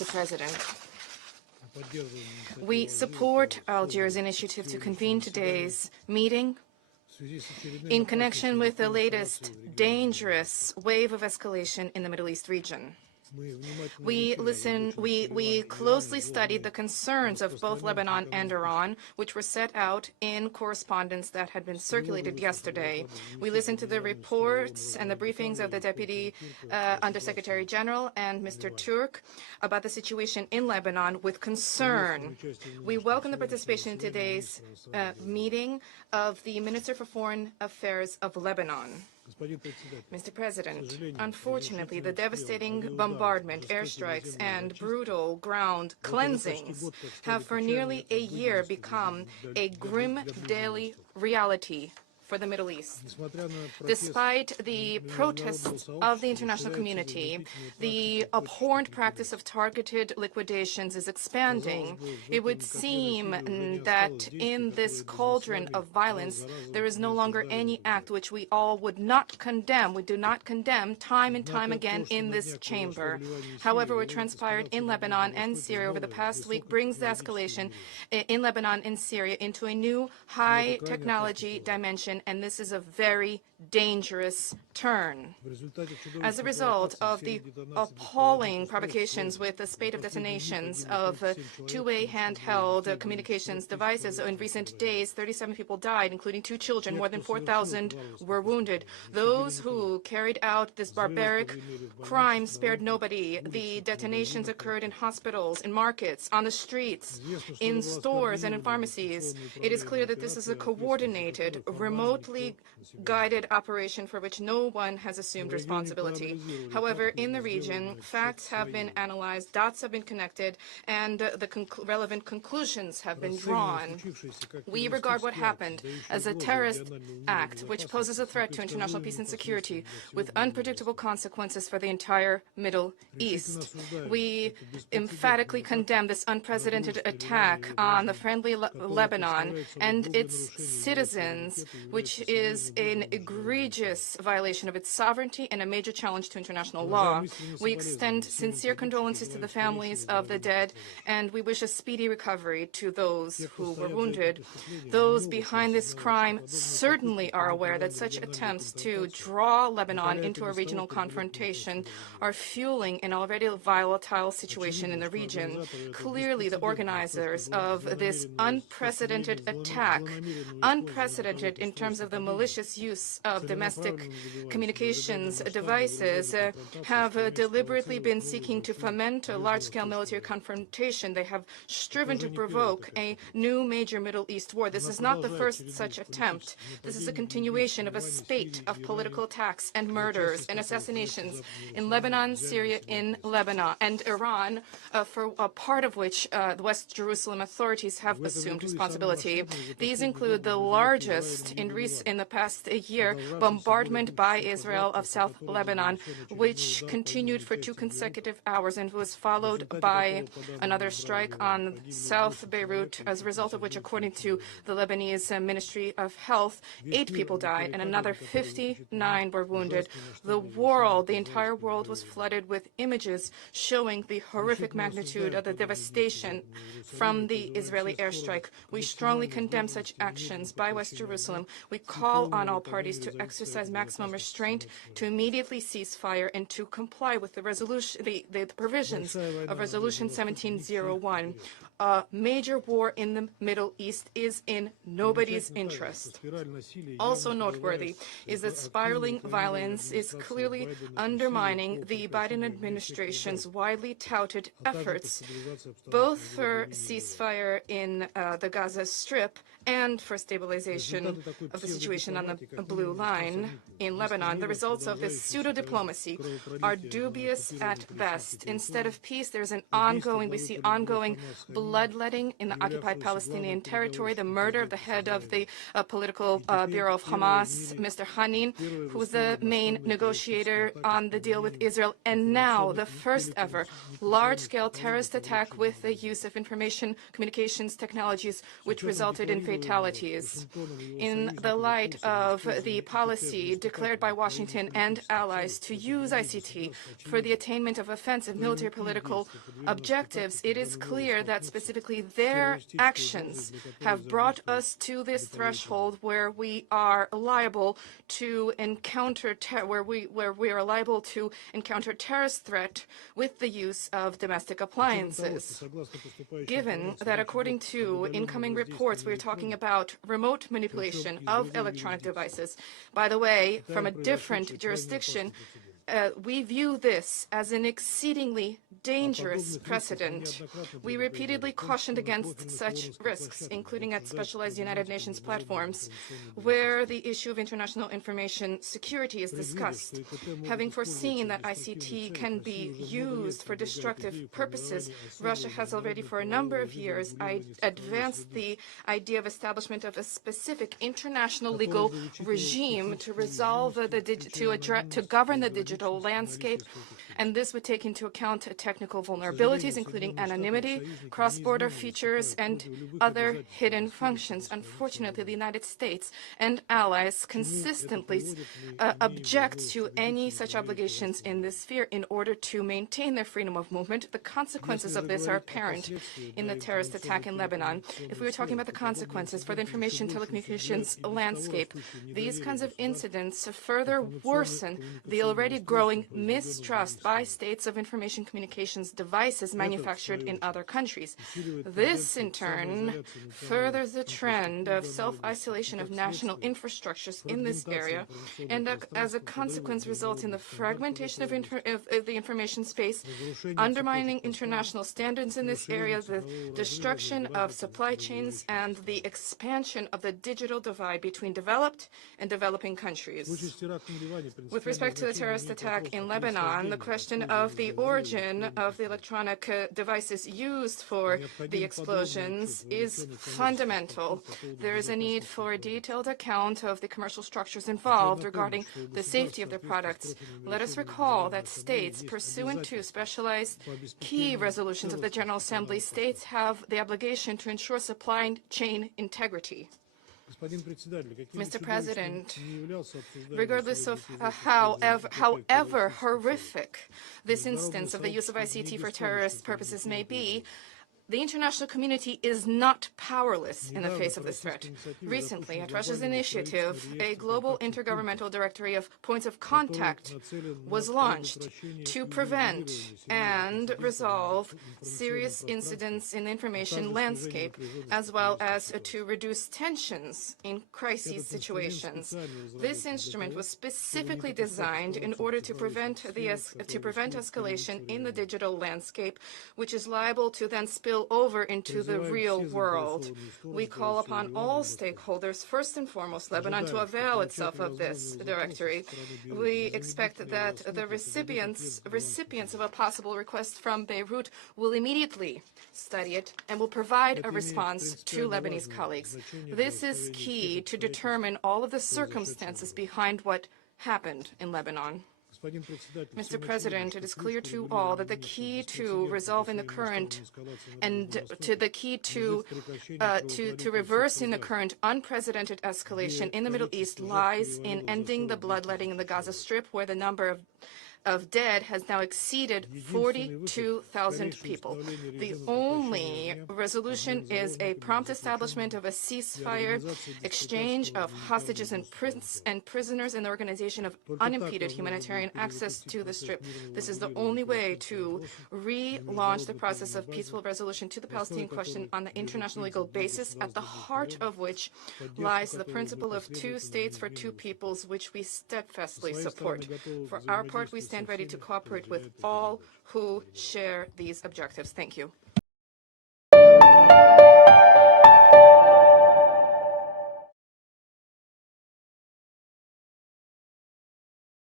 Mr. President. We support Algiers' initiative to convene today's meeting in connection with the latest dangerous wave of escalation in the Middle East region. We closely studied the concerns of both Lebanon and Iran, which were set out in correspondence that had been circulated yesterday. We listened to the reports and the briefings of the Deputy Undersecretary General and Mr. Turk about the situation in Lebanon with concern. We welcome the participation in today's meeting of the Minister for Foreign Affairs of Lebanon. Mr. President, unfortunately, the devastating bombardment, airstrikes, and brutal ground cleansings have for nearly a year become a grim daily reality for the Middle East. Despite the protests of the international community, the abhorrent practice of targeted liquidations is expanding. It would seem that in this cauldron of violence, there is no longer any act which we all would not condemn. We do not condemn time and time again in this chamber. However, what transpired in Lebanon and Syria over the past week brings the escalation in Lebanon and Syria into a new high-technology dimension, and this is a very dangerous turn. As a result of the appalling provocations with the spate of detonations of two-way handheld communications devices in recent days, 37 people died, including 2 children. More than 4,000 were wounded. Those who carried out this barbaric crime spared nobody. The detonations occurred in hospitals, in markets, on the streets, in stores, and in pharmacies. It is clear that this is a coordinated, remotely guided operation for which no one has assumed responsibility. However, in the region, facts have been analyzed, dots have been connected, and the relevant conclusions have been drawn. We regard what happened as a terrorist act which poses a threat to international peace and security with unpredictable consequences for the entire Middle East. We emphatically condemn this unprecedented attack on the friendly Lebanon and its citizens, which is an egregious violation of its sovereignty and a major challenge to international law. We extend sincere condolences to the families of the dead, and we wish a speedy recovery to those who were wounded. Those behind this crime certainly are aware that such attempts to draw Lebanon into a regional confrontation are fueling an already volatile situation in the region. Clearly, the organizers of this unprecedented attack, unprecedented in terms of the malicious use of domestic communications devices, have deliberately been seeking to foment a large-scale military confrontation. They have striven to provoke a new major Middle East war. This is not the first such attempt. This is a continuation of a spate of political attacks and murders and assassinations in Lebanon, Syria, in Lebanon, and Iran, for a part of which the West Jerusalem authorities have assumed responsibility. These include the largest in the past year bombardment by Israel of South Lebanon, which continued for 2 consecutive hours and was followed by another strike on South Beirut, as a result of which, according to the Lebanese Ministry of Health, 8 people died and another 59 were wounded. The entire world was flooded with images showing the horrific magnitude of the devastation from the Israeli airstrike. We strongly condemn such actions by West Jerusalem. We call on all parties to exercise maximum restraint, to immediately cease fire, and to comply with the provisions of Resolution 1701. A major war in the Middle East is in nobody's interest. Also noteworthy is that spiraling violence is clearly undermining the Biden administration's widely touted efforts, both for ceasefire in the Gaza Strip and for stabilization of the situation on the Blue Line in Lebanon. The results of this pseudo-diplomacy are dubious at best. Instead of peace, we see ongoing bloodletting in the occupied Palestinian territory, the murder of the head of the political bureau of Hamas, Mr. Hanin, who was the main negotiator on the deal with Israel, and now the first ever large-scale terrorist attack with the use of information communications technologies, which resulted in fatalities. In the light of the policy declared by Washington and allies to use ICT for the attainment of offensive military political objectives, it is clear that specifically their actions have brought us to this threshold where we are liable to encounter terrorist threat with the use of domestic appliances. Given that according to incoming reports, we're talking about remote manipulation of electronic devices. By the way, from a different jurisdiction, we view this as an exceedingly dangerous precedent. We repeatedly cautioned against such risks, including at specialized United Nations platforms, where the issue of international information security is discussed. Having foreseen that ICT can be used for destructive purposes, Russia has already for a number of years advanced the idea of establishment of a specific international legal regime to govern the digital landscape, and this would take into account technical vulnerabilities, including anonymity, cross-border features, and other hidden functions. Unfortunately, the United States and allies consistently object to any such obligations in this sphere in order to maintain their freedom of movement. The consequences of this are apparent in the terrorist attack in Lebanon. If we were talking about the consequences for the information telecommunications landscape, these kinds of incidents further worsen the already growing mistrust by states of information communications devices manufactured in other countries. This, in turn, furthers the trend of self-isolation of national infrastructures in this area, and as a consequence results in the fragmentation of the information space, undermining international standards in this area, the destruction of supply chains, and the expansion of the digital divide between developed and developing countries. With respect to the terrorist attack in Lebanon, the question of the origin of the electronic devices used for the explosions is fundamental. There is a need for a detailed account of the commercial structures involved regarding the safety of their products. Let us recall that states, pursuant to specialized key resolutions of the General Assembly, states have the obligation to ensure supply chain integrity. Mr. President, regardless of however horrific this instance of the use of ICT for terrorist purposes may be, the international community is not powerless in the face of this threat. Recently, at Russia's initiative, a global intergovernmental directory of points of contact was launched to prevent and resolve serious incidents in the information landscape, as well as to reduce tensions in crisis situations. This instrument was specifically designed in order to prevent escalation in the digital landscape, which is liable to then spill over into the real world. We call upon all stakeholders, first and foremost Lebanon, to avail itself of this directory. We expect that the recipients of a possible request from Beirut will immediately study it and will provide a response to Lebanese colleagues. This is key to determine all of the circumstances behind what happened in Lebanon. Mr. President, it is clear to all that the key to resolving the current and to reversing the current unprecedented escalation in the Middle East lies in ending the bloodletting in the Gaza Strip, where the number of dead has now exceeded 42,000 people. The only resolution is a prompt establishment of a ceasefire, exchange of hostages and prisoners, and the organization of unimpeded humanitarian access to the Strip. This is the only way to relaunch the process of peaceful resolution to the Palestinian question on the international legal basis, at the heart of which lies the principle of two states for two peoples, which we steadfastly support. For our part, we stand ready to cooperate with all who share these objectives. Thank you.